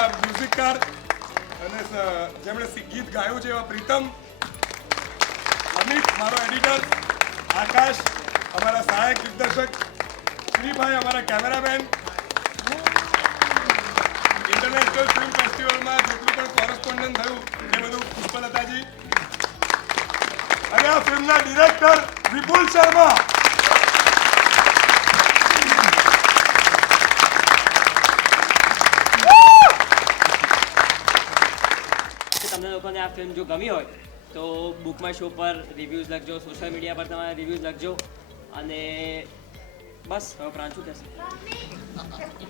અમારા મ્યુઝિકકાર અને જેમણે ગીત ગાયું છે એવા પ્રીતમ, અમિત મારો એડિટર, આકાશ અમારા સહાયક દિગ્દર્શક, શ્રીભાઈ અમારા કેમેરામેન, ઇન્ટરનેશનલ ફિલ્મ ફેસ્ટિવલમાં જેટલું પણ કોરસ્પોન્ડન્ટ થયું એ બધું પુષ્પલતાજી, અને આ ફિલ્મના ડિરેક્ટર વિપુલ શર્મા. તમને લોકોને આ ફિલ્મ જો ગમી હોય તો બુક માય શો પર રિવ્યૂઝ લખજો, સોશિયલ મીડિયા પર તમારા રિવ્યૂઝ લખજો, અને બસ હવે પ્રાંશુ કહેશે.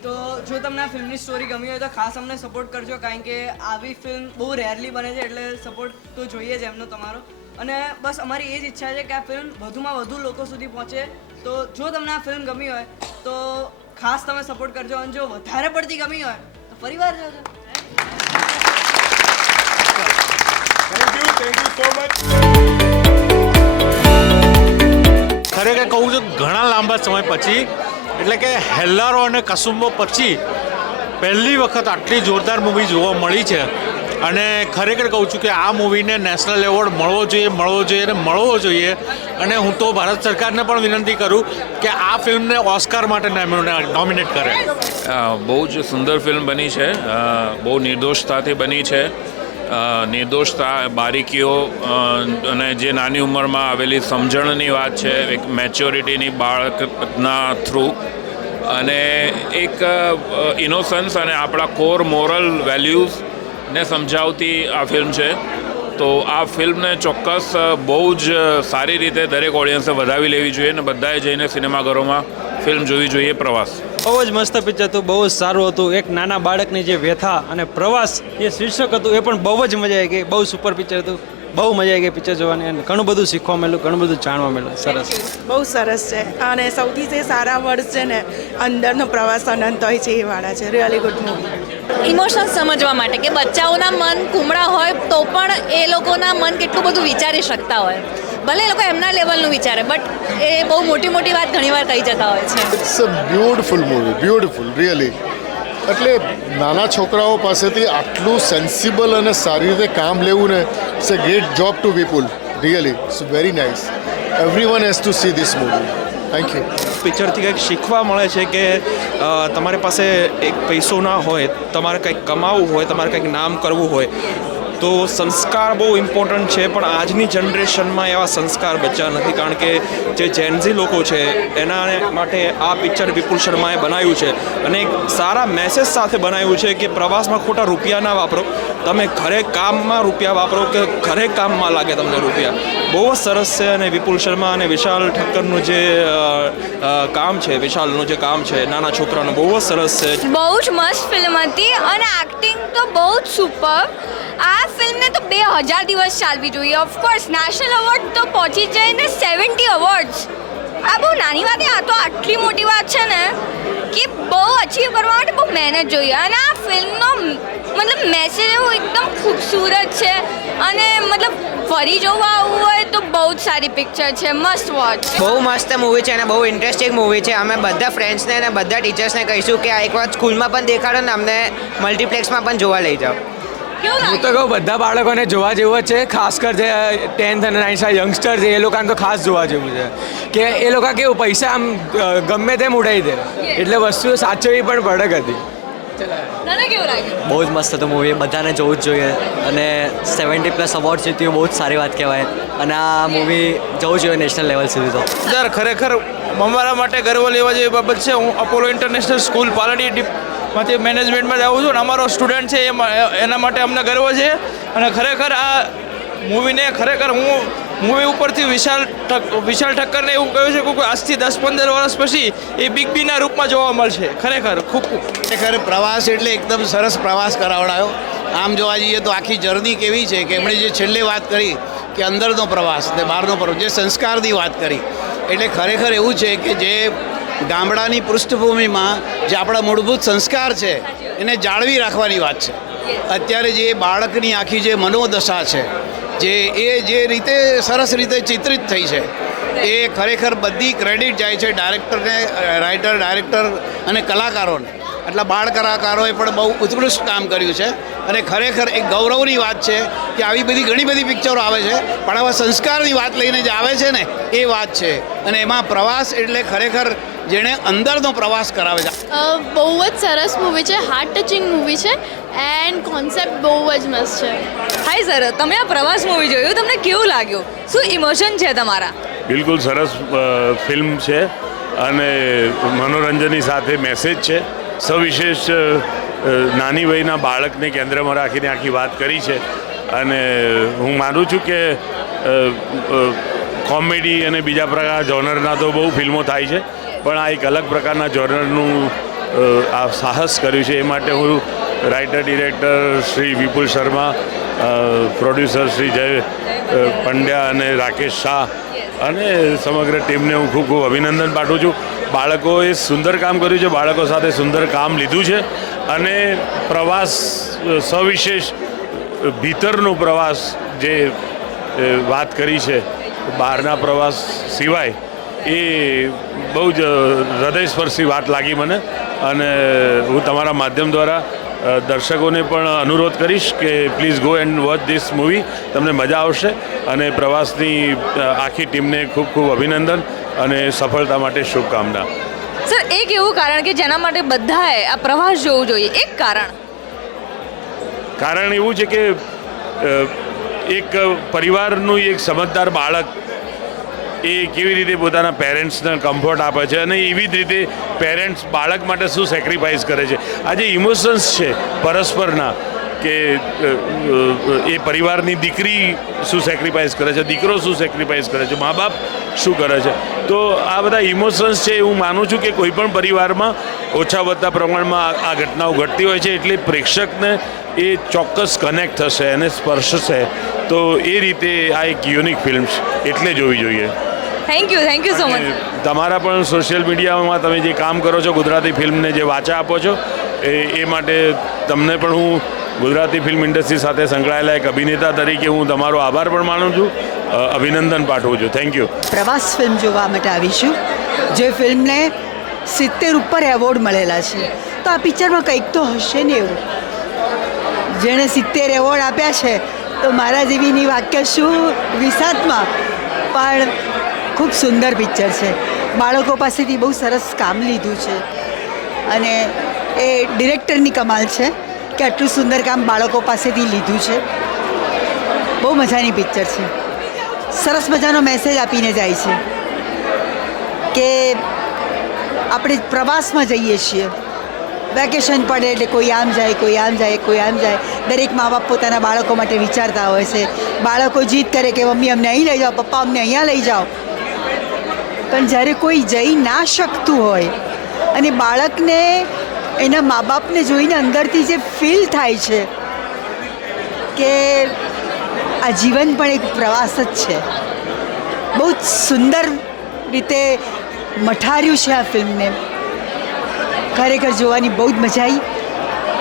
તો જો તમને આ ફિલ્મની સ્ટોરી ગમી હોય તો ખાસ અમને સપોર્ટ કરજો, કારણ કે આવી ફિલ્મ બહુ રેરલી બને છે, એટલે સપોર્ટ તો જોઈએ જ એમનો તમારો. અને બસ અમારી એ જ ઈચ્છા છે કે આ ફિલ્મ વધુમાં વધુ લોકો સુધી પહોંચે. તો જો તમને આ ફિલ્મ ગમી હોય તો ખાસ તમે સપોર્ટ કરજો, અને જો વધારે પડતી ગમી હોય તો ફરીવાર જોજો. Thank you so much. ખરેખર કહું છું, ઘણા લાંબા સમય પછી, એટલે કે હેલ્લારો અને કસુંબો પછી પહેલી વખત આટલી જોરદાર મૂવી જોવા મળી છે. અને ખરેખર કહું છું કે આ મૂવીને નેશનલ એવોર્ડ મળવો જોઈએ. અને હું તો ભારત સરકારને પણ વિનંતી કરું કે આ ફિલ્મને ઓસ્કાર માટે નોમિનેટ કરે. બહુ જ સુંદર ફિલ્મ બની છે, બહુ નિર્દોષતાથી બની છે. નિર્દોષતા, બારીકીઓ અને જે નાની ઉંમરમાં આવેલી સમજણની વાત છે, એક મેચ્યોરિટીની બાળકના થ્રુ, અને એક ઇનોસન્સ અને આપણા કોર મોરલ વેલ્યુઝને સમજાવતી આ ફિલ્મ છે. તો આ ફિલ્મને ચોક્કસ બહુ જ સારી રીતે દરેક ઓડિયન્સે વધાવી લેવી જોઈએ અને બધાએ જઈને સિનેમાઘરોમાં ફિલ્મ જોવી જોઈએ. પ્રવાસ બહુ જ મસ્ત પિક્ચર હતું, બહુ જ સારું હતું. એક નાના બાળકની જે વ્યથા અને પ્રવાસ એ શીર્ષક હતું, એ પણ બહુ જ મજા આવી ગઈ. બહુ સુપર પિક્ચર હતું, બહુ મજા આવી ગઈ પિક્ચર જોવાની, અને ઘણું બધું શીખવા મળ્યું, ઘણું બધું જાણવા મળ્યું. સરસ, બહુ સરસ છે. અને સૌથી જે સારા વર્ડ છે ને, અંદરનો પ્રવાસ અનંત હોય છે, એ વાળા છે. Really good movie. ઇમોશનલ સમજવા માટે કે બચ્ચાઓના મન કુમળા હોય તો પણ એ લોકોના મન કેટલું બધું વિચારી શકતા હોય. ભલે એ લોકો એમના લેવલનું વિચારે, બટ એ બહુ મોટી મોટી વાત ઘણીવાર કહી જતા હોય છે. It's a beautiful movie, beautiful really. એટલે નાના છોકરાઓ પાસેથી આટલું સેન્સિબલ અને સારી રીતે કામ લેવું ને, it's a great job to Vipul. Really it's very nice. Everyone has to see this movie. Thank you. પિક્ચરથી કંઈક શીખવા મળે છે કે તમારી પાસે એક પૈસો ના હોય, તમારે કંઈક કમાવવું હોય, તમારે કંઈક નામ કરવું હોય તો સંસ્કાર બહુ ઇમ્પોર્ટન્ટ છે. પણ આજની જનરેશનમાં એવા સંસ્કાર બચ્યા નથી, કારણ કે જે જેનઝી લોકો છે એના માટે આ પિક્ચર વિપુલ શર્માએ બનાવ્યું છે, અને એક સારા મેસેજ સાથે બનાવ્યું છે કે પ્રવાસમાં ખોટા રૂપિયા ના વાપરો, તમે ઘરે કામમાં રૂપિયા વાપરો, કે ઘરે કામમાં લાગે તમને રૂપિયા. બહુ જ સરસ છે. અને વિપુલ શર્મા અને વિશાલ ઠક્કરનું જે કામ છે, વિશાલનું જે કામ છે નાના છોકરાનું, બહુ જ સરસ છે. બહુ જ મસ્ત ફિલ્મ હતી, અને એક્ટિંગ તો બહુ જ સુપર. આ ફિલ્મને તો 2000 દિવસ ચાલવી જોઈએ. ઓફકોર્સ નેશનલ એવોર્ડ તો પહોંચી જાય ને, 70 અવોર્ડ્સ. આ બહુ નાની વાત, આ તો આટલી મોટી વાત છે ને કે બહુ અચીવ કરવા માટે બહુ મહેનત જોઈએ. અને આ ફિલ્મનો મતલબ મેસેજ એવું એકદમ ખૂબસૂરત છે, અને મતલબ ફરી જોવા આવવું હોય તો બહુ જ સારી પિક્ચર છે. Must watch. બહુ મસ્ત મૂવી છે અને બહુ ઇન્ટરેસ્ટિંગ મૂવી છે. અમે બધા ફ્રેન્ડ્સને અને બધા ટીચર્સને કહીશું કે આ એકવાર સ્કૂલમાં પણ દેખાડો ને અમને મલ્ટીપ્લેક્સમાં પણ જોવા લઈ જાઓ. હું તો કહું બધા બાળકોને જોવા જેવું જ છે, ખાસ કર જે 10th અને 9th યંગસ્ટર છે એ લોકોને તો ખાસ જોવા જેવું છે. કે એ લોકો કેવું પૈસા આમ ગમે તેમ ઉડાવી દે, એટલે વસ્તુ સાચવી પણ પડક હતી. બહુ જ મસ્ત હતું મૂવી, બધાને જોવું જ જોઈએ. અને 70+ અવોર્ડ જીત્યું, બહુ જ સારી વાત કહેવાય. અને આ મૂવી જવું જોઈએ નેશનલ લેવલ સુધી. તો ખરેખર અમારા માટે ગર્વ લેવા જેવી બાબત છે. હું અપોલો ઇન્ટરનેશનલ સ્કૂલ પાલડી માંથી મેનેજમેન્ટમાં જાઉં છું, અને અમારો સ્ટુડન્ટ છે એના માટે અમને ગર્વ છે. અને ખરેખર આ મૂવીને ખરેખર હું મૂવી ઉપરથી વિશાલ ઠક્કરને એવું કહ્યું છે કે આજથી 10-15 વર્ષ પછી એ બિગ બીના રૂપમાં જોવા મળશે. ખરેખર પ્રવાસ એટલે એકદમ સરસ પ્રવાસ કરાવડાયો. આમ જોવા જઈએ તો આખી જર્ની કેવી છે કે એમણે જે છેલ્લે વાત કરી કે અંદરનો પ્રવાસ ને બહારનો પ્રવાસ, જે સંસ્કારની વાત કરી, એટલે ખરેખર એવું છે કે જે ગામડાની પૃષ્ઠભૂમિમાં જે આપણા મૂળભૂત સંસ્કાર છે એને જાળવી રાખવાની વાત છે. અત્યારે જે બાળકની આખી જે મનોદશા છે, જે રીતે સરસ રીતે ચિત્રિત થઈ છે, એ ખરેખર બધી ક્રેડિટ જાય છે ડાયરેક્ટરને, રાઇટર, ડાયરેક્ટર અને કલાકારોને. એટલા બાળ કલાકારોએ પણ બહુ ઉત્કૃષ્ટ કામ કર્યું છે અને ખરેખર એક ગૌરવની વાત છે કે આવી બધી ઘણી બધી પિક્ચરો આવે છે પણ આવા સંસ્કારની વાત લઈને જે આવે છે ને એ વાત છે અને એમાં પ્રવાસ એટલે ખરેખર જેણે અંદરનો પ્રવાસ કરાવે છે. બહુ જ સરસ મૂવી છે, હાર્ટ ટચિંગ મૂવી છે એન્ડ કોન્સેપ્ટ બહુ જ મસ્ત છે. હાય સર, તમે આ પ્રવાસ મૂવી જોયું, તમને કેવું લાગ્યું? શું ઇમોશન છે તમારા? બિલકુલ સરસ ફિલ્મ છે અને મનોરંજનની સાથે મેસેજ છે. સવિશેષ નાની વયના બાળકને કેન્દ્રમાં રાખીને આખી વાત કરી છે અને હું માનું છું કે કોમેડી અને બીજા પ્રકાર જોનરના તો બહુ ફિલ્મો થાય છે પણ આ એક અલગ પ્રકારના જોનરનું આ સાહસ કર્યું છે. એ માટે હું રાઇટર ડિરેક્ટર શ્રી વિપુલ શર્મા, પ્રોડ્યુસર શ્રી જય પંડ્યા અને રાકેશ શાહ અને સમગ્ર ટીમને હું ખૂબ ખૂબ અભિનંદન પાઠવું છું. બાળકોએ સુંદર કામ કર્યું છે, બાળકો સાથે સુંદર કામ લીધું છે અને પ્રવાસ સવિશેષ ભીતરનો પ્રવાસ જે વાત કરી છે બહારના પ્રવાસ સિવાય એ બહુ જ હૃદયસ્પર્શી વાત લાગી મને અને હું તમારા માધ્યમ દ્વારા દર્શકોને પણ અનુરોધ કરીશ કે please go and watch this movie. તમને મજા આવશે અને પ્રવાસની આખી ટીમને ખૂબ ખૂબ અભિનંદન અને સફળતા માટે શુભકામના. સર, એક એવું કારણ કે જેના માટે બધાએ આ પ્રવાસ જોવું જોઈએ, એક કારણ એવું છે કે એક પરિવારનું એક સમજદાર બાળક એ કેવી રીતે પોતાના પેરેન્ટ્સને કમ્ફર્ટ આપે છે અને એવી જ રીતે પેરેન્ટ્સ બાળક માટે શું સેક્રિફાઈસ કરે છે. આ જે ઇમોશન્સ છે પરસ્પરના કે એ પરિવારની દીકરી શું સેક્રિફાઈસ કરે છે, દીકરો શું સેક્રિફાઈસ કરે છે, મા બાપ શું કરે છે, તો આ બધા ઇમોશન્સ છે હું માનું છું કે કોઈ પણ પરિવારમાં ઓછા વધતા પ્રમાણમાં આ ઘટનાઓ ઘટતી હોય છે એટલે પ્રેક્ષકને એ ચોક્કસ કનેક્ટ થશે અને સ્પર્શશે. તો એ રીતે આ એક યુનિક ફિલ્મ એટલે જોવી જોઈએ. Thank you so much. તમારા પણ સોશિયલ મીડિયામાં તમે જે કામ કરો છો, ગુજરાતી ફિલ્મને જે વાચા આપો છો એ માટે તમને પણ હું ગુજરાતી ફિલ્મ ઇન્ડસ્ટ્રી સાથે સંકળાયેલા એક અભિનેતા તરીકે હું તમારો આભાર પણ માનું છું, અભિનંદન પાઠવું છું. Thank you. પ્રવાસ ફિલ્મ જોવા માટે આવીશું જે ફિલ્મને 70 ઉપર એવોર્ડ મળેલા છે, તો આ પિક્ચરમાં કંઈક તો હશે ને એવું. જેણે 70 એવોર્ડ આપ્યા છે તો મારા જેવીની વાક્ય શું વિસાતમાં, પણ ખૂબ સુંદર પિક્ચર છે. બાળકો પાસેથી બહુ સરસ કામ લીધું છે અને એ ડિરેક્ટરની કમાલ છે કે આટલું સુંદર કામ બાળકો પાસેથી લીધું છે. બહુ મજાની પિક્ચર છે, સરસ મજાનો મેસેજ આપીને જાય છે કે આપણે પ્રવાસમાં જઈએ છીએ, વેકેશન પડે એટલે કોઈ આમ જાય, કોઈ આમ જાય, કોઈ આમ જાય. દરેક મા બાપ પોતાના બાળકો માટે વિચારતા હોય છે. બાળકો જીદ કરે કે મમ્મી અમને અહીં લઈ જાઓ, પપ્પા અમને અહીંયા લઈ જાઓ, પણ જ્યારે કોઈ જઈ ના શકતું હોય અને બાળકને એના મા બાપને જોઈને અંદરથી જે ફીલ થાય છે કે આ જીવન પણ એક પ્રવાસ જ છે. બહુ જ સુંદર રીતે મઠાર્યું છે આ ફિલ્મને. ખરેખર જોવાની બહુ જ મજા આવી,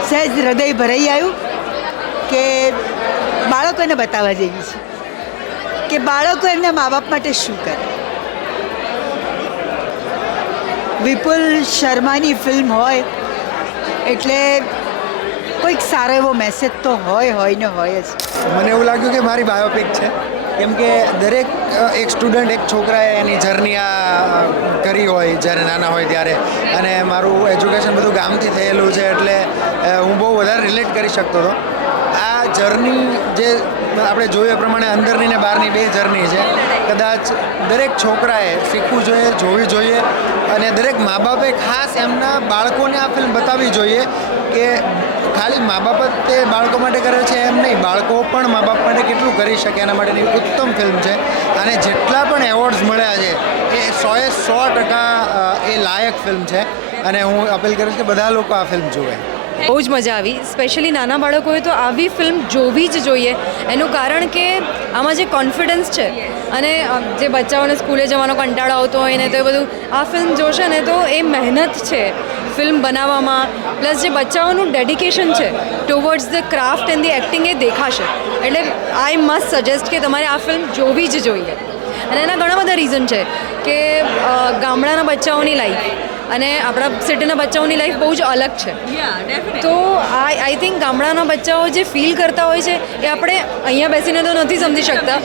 સહેજ હૃદય ભરાઈ આવ્યું કે બાળકોને બતાવવા જેવી છે કે બાળકો એમના મા બાપ માટે શું કરે. વિપુલ શર્માની ફિલ્મ હોય એટલે કોઈક સારો એવો મેસેજ તો હોય ને હોય જ. મને એવું લાગ્યું કે મારી બાયોપિક છે, કેમ કે દરેક એક સ્ટુડન્ટ, એક છોકરાએ એની જર્ની આ કરી હોય જ્યારે નાના હોય ત્યારે, અને મારું એજ્યુકેશન બધું ગામથી થયેલું છે એટલે હું બહુ વધારે રિલેટ કરી શકતો હતો. આ જર્ની જે આપણે જોયું એ પ્રમાણે અંદરની ને બહારની બે જર્ની છે. કદાચ દરેક છોકરાએ શીખવું જોઈએ, જોવી જોઈએ અને દરેક મા બાપે ખાસ એમના બાળકોને આ ફિલ્મ બતાવવી જોઈએ કે ખાલી મા બાપ જ તે બાળકો માટે કરે છે એમ નહીં, બાળકો પણ મા બાપ માટે કેટલું કરી શકે એના માટેની ઉત્તમ ફિલ્મ છે. અને જેટલા પણ એવોર્ડ્સ મળ્યા છે એ 100% એ લાયક ફિલ્મ છે અને હું અપીલ કરીશ કે બધા લોકો આ ફિલ્મ જુએ. બહુ જ મજા આવી. સ્પેશિયલી નાના બાળકોએ તો આવી ફિલ્મ જોવી જ જોઈએ. એનું કારણ કે આમાં જે કોન્ફિડન્સ છે અને જે બચ્ચાઓને સ્કૂલે જવાનો કંટાળો આવતો હોય ને તો એ બધું આ ફિલ્મ જોશે ને તો એ મહેનત છે ફિલ્મ બનાવવામાં, પ્લસ જે બચ્ચાઓનું ડેડિકેશન છે towards the craft and the acting એ દેખાશે. એટલે આઈ મસ્ટ સજેસ્ટ કે તમારે આ ફિલ્મ જોવી જ જોઈએ. અને એના ઘણા બધા રીઝન છે કે ગામડાના બચ્ચાઓની લાઈફ અને આપણા સિટીના બચ્ચાઓની લાઈફ બહુ જ અલગ છે. તો આઈ થિંક ગામડાના બચ્ચાઓ જે ફીલ કરતા હોય છે એ આપણે અહીંયા બેસીને તો નથી સમજી શકતા,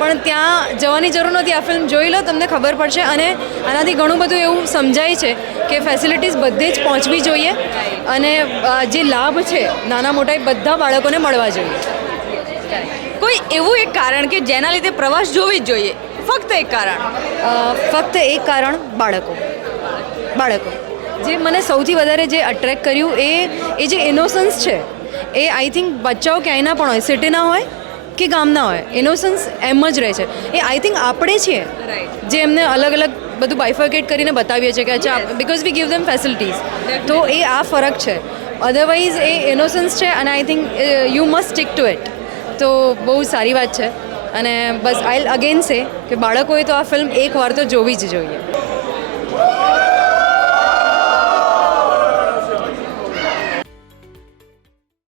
પણ ત્યાં જવાની જરૂર નથી. આ ફિલ્મ જોઈ લો, તમને ખબર પડશે. અને આનાથી ઘણું બધું એવું સમજાય છે કે ફેસિલિટીઝ બધે જ પહોંચવી જોઈએ અને જે લાભ છે નાના મોટા એ બધા બાળકોને મળવા જોઈએ. કોઈ એવું એક કારણ કે જેના લીધે પ્રવાસ જોવી જ જોઈએ? ફક્ત એક કારણ બાળકો. જે મને સૌથી વધારે જે અટ્રેક્ટ કર્યું એ જે ઇનોસન્સ છે એ આઈ થિંક બચ્ચાઓ ક્યાંયના પણ હોય, સિટીના હોય કે ગામના હોય, ઇનોસન્સ એમ જ રહે છે. એ આઈ થિંક આપણે છીએ જે એમને અલગ અલગ બધું બાયફર્કેટ કરીને બતાવીએ છીએ કે અચ્છા because we give them facilities. તો એ આ ફરક છે. અધરવાઇઝ એ ઇનોસન્સ છે અને I think you must stick to it. તો બહુ સારી વાત છે. અને બસ આઈ અગેન સે કે બાળકોએ તો આ ફિલ્મ એક વાર તો જોવી જ જોઈએ.